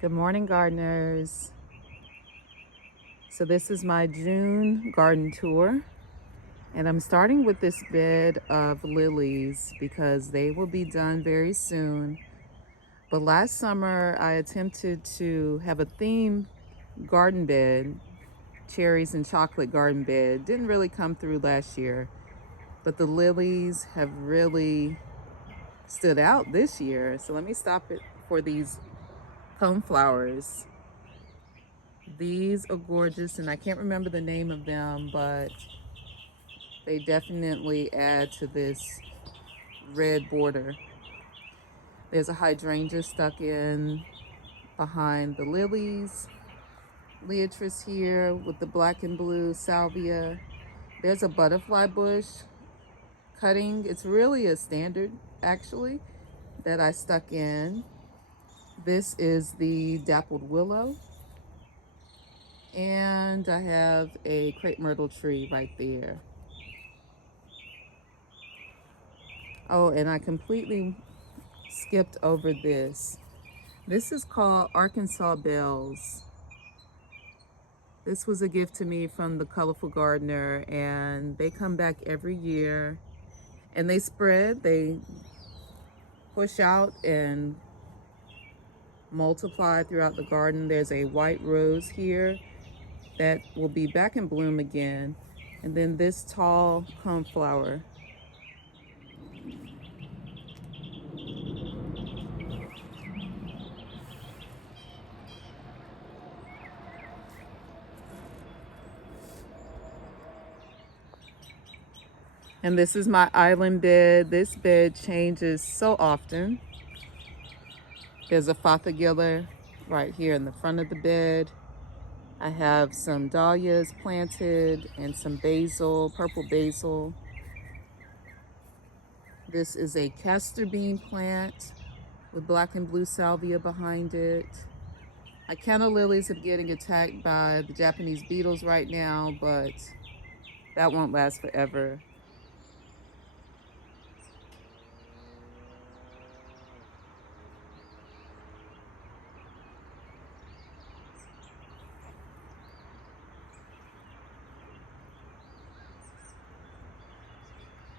Good morning, gardeners. So this is my June garden tour, and I'm starting with this bed of lilies because they will be done very soon. But last summer I attempted to have a theme garden bed, cherries and chocolate garden bed. Didn't really come through last year, but the lilies have really stood out this year. So let me stop it for these cone flowers. These are gorgeous, and I can't remember the name of them, but they definitely add to this red border. There's a hydrangea stuck in behind the lilies. Leatrice here with the black and blue salvia. There's a butterfly bush cutting. It's really a standard, actually, that I stuck in. This is the dappled willow. And I have a crepe myrtle tree right there. Oh, and I completely skipped over this. This is called Arkansas Bells. This was a gift to me from the Colorful Gardener, and they come back every year and they spread, they push out and multiply throughout the garden. There's a white rose here that will be back in bloom again. And then this tall coneflower. And this is my island bed. This bed changes so often. There's a fothergilla right here in the front of the bed. I have some dahlias planted and some basil, purple basil. This is a castor bean plant with black and blue salvia behind it. My canna lilies are getting attacked by the Japanese beetles right now, but that won't last forever.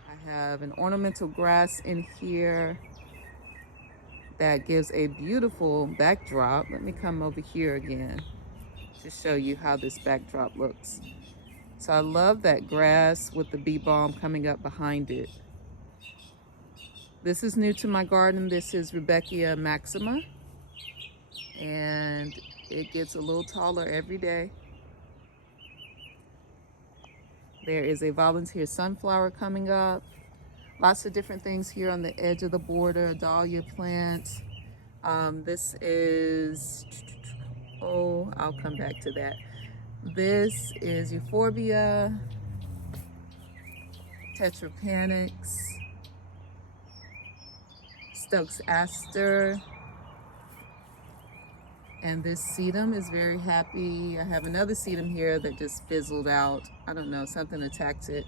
I have an ornamental grass in here that gives a beautiful backdrop. Let me come over here again to show you how this backdrop looks. So I love that grass with the bee balm coming up behind it. This is new to my garden. This is Rudbeckia maxima, and it gets a little taller every day. There is a volunteer sunflower coming up. Lots of different things here on the edge of the border, a dahlia plant. This is, oh, I'll come back to that. This is euphorbia, tetrapanix, Stokes aster, and this sedum is very happy. I have another sedum here that just fizzled out. I don't know, something attacked it.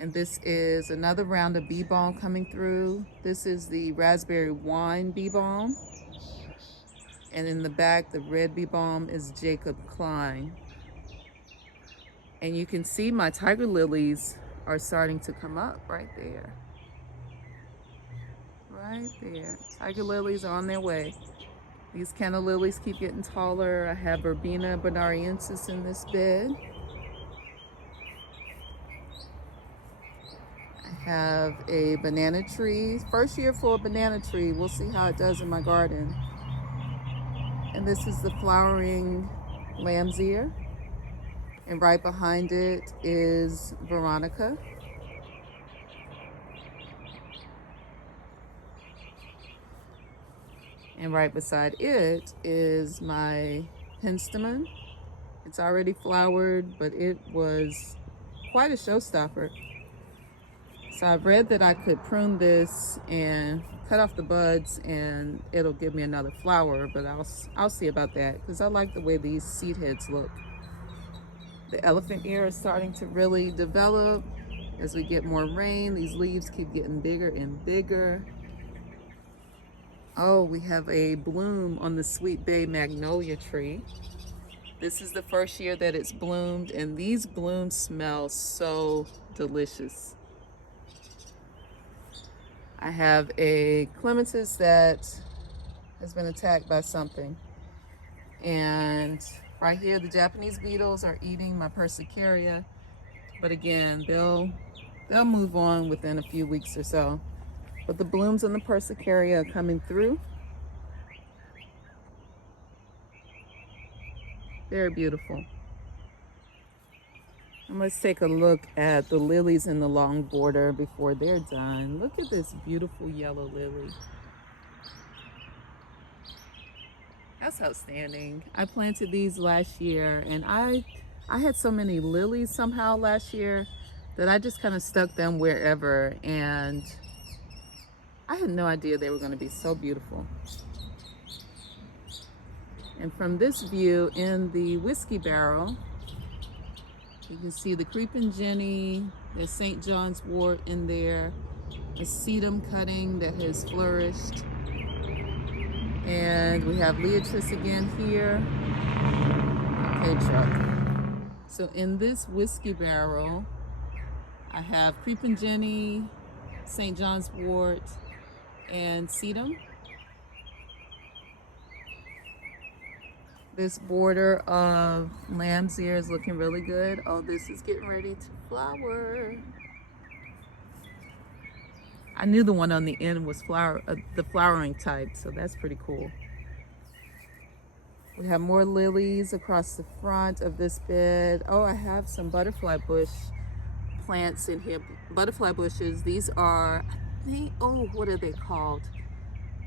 And this is another round of bee balm coming through. This is the raspberry wine bee balm. And in the back, the red bee balm is Jacob Klein. And you can see my tiger lilies are starting to come up right there. Right there. Tiger lilies are on their way. These canna lilies keep getting taller. I have Verbena bonariensis in this bed. I have a banana tree. First year for a banana tree. We'll see how it does in my garden. And this is the flowering lamb's ear. And right behind it is Veronica. And right beside it is my penstemon. It's already flowered, but it was quite a showstopper. So I've read that I could prune this and cut off the buds and it'll give me another flower, but I'll see about that because I like the way these seed heads look. The elephant ear is starting to really develop. As we get more rain, these leaves keep getting bigger and bigger. Oh, we have a bloom on the sweet bay magnolia tree. This is the first year that it's bloomed, and these blooms smell so delicious. I have a clematis that has been attacked by something. And right here, the Japanese beetles are eating my persicaria. But again, they'll move on within a few weeks or so. But the blooms on the persicaria are coming through. Very beautiful. And let's take a look at the lilies in the long border before they're done. Look at this beautiful yellow lily. That's outstanding. I planted these last year, and I had so many lilies somehow last year that I just kind of stuck them wherever, and I had no idea they were going to be so beautiful. And from this view in the whiskey barrel, you can see the creeping Jenny, there's St. John's wort in there, a sedum cutting that has flourished. And we have Leatrice again here. Okay, Chuck. So in this whiskey barrel, I have creeping Jenny, St. John's wort, and sedum. This border of lamb's ear is looking really good. Oh, this is getting ready to flower. I knew the one on the end was the flowering type, so that's pretty cool. We have more lilies across the front of this bed. Oh, I have some butterfly bush plants in here. Butterfly bushes. These are, I think, oh, what are they called?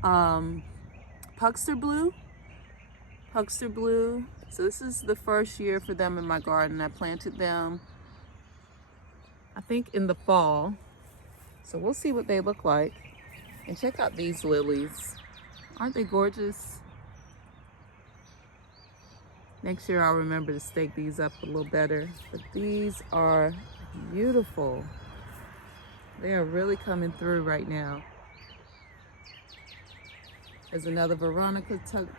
Puxter blue. Puxter blue. So this is the first year for them in my garden. I planted them, I think, in the fall. So we'll see what they look like. And check out these lilies. Aren't they gorgeous? Next year I'll remember to stake these up a little better. But these are beautiful. They are really coming through right now. There's another Veronica tucked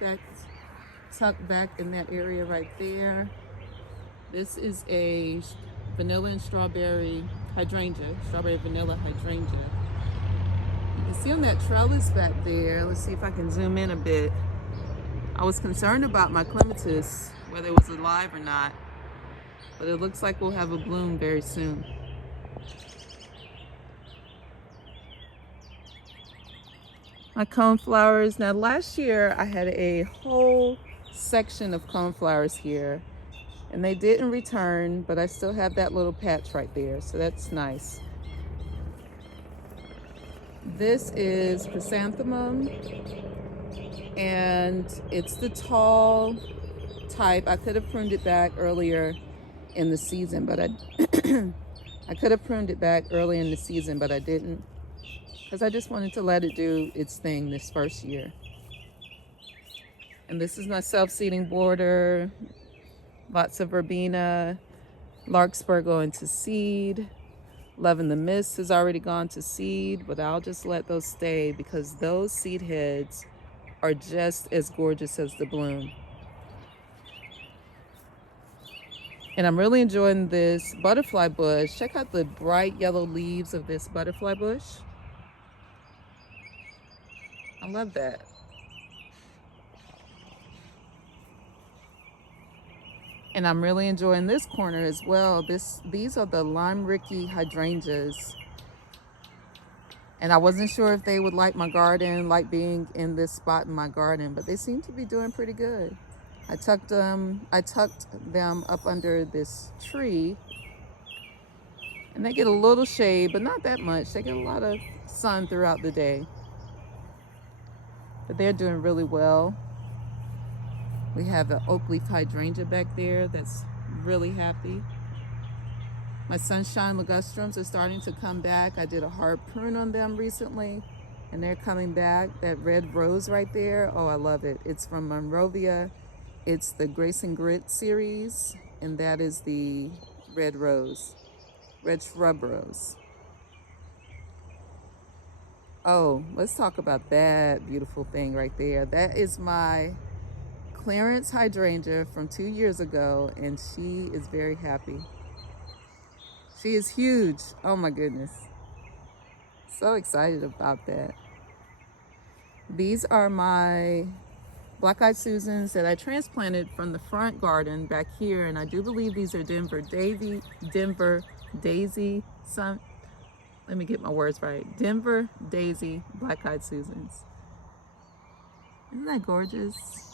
back in that area right there. This is a vanilla and strawberry hydrangea, strawberry vanilla hydrangea. You can see on that trellis back there, let's see if I can zoom in a bit. I was concerned about my clematis, whether it was alive or not, but it looks like we'll have a bloom very soon. My coneflowers. Now last year I had a whole section of coneflowers here, and they didn't return, but I still have that little patch right there, so that's nice. This is chrysanthemum, and it's the tall type. I could have pruned it back earlier in the season, but I could have pruned it back early in the season, but I didn't, because I just wanted to let it do its thing this first year. And this is my self-seeding border. Lots of verbena, larkspur going to seed. Love in the Mist has already gone to seed, but I'll just let those stay because those seed heads are just as gorgeous as the bloom. And I'm really enjoying this butterfly bush. Check out the bright yellow leaves of this butterfly bush. I love that. And I'm really enjoying this corner as well. These are the lime ricky hydrangeas. And I wasn't sure if they would like my garden, like being in this spot in my garden, but they seem to be doing pretty good. I tucked them up under this tree, and they get a little shade, but not that much. They get a lot of sun throughout the day. But they're doing really well. We have an oak leaf hydrangea back there that's really happy. My sunshine ligustrums are starting to come back. I did a hard prune on them recently, and they're coming back. That red rose right there, oh, I love it. It's from Monrovia. It's the Grace and Grit series, and that is the red rose, red shrub rose. Oh, let's talk about that beautiful thing right there. That is my clearance hydrangea from 2 years ago, and she is very happy. She is huge. Oh my goodness. So excited about that. These are my black-eyed Susans that I transplanted from the front garden back here, and I do believe these are Denver Daisy, some, let me get my words right. Denver Daisy black-eyed Susans. Isn't that gorgeous?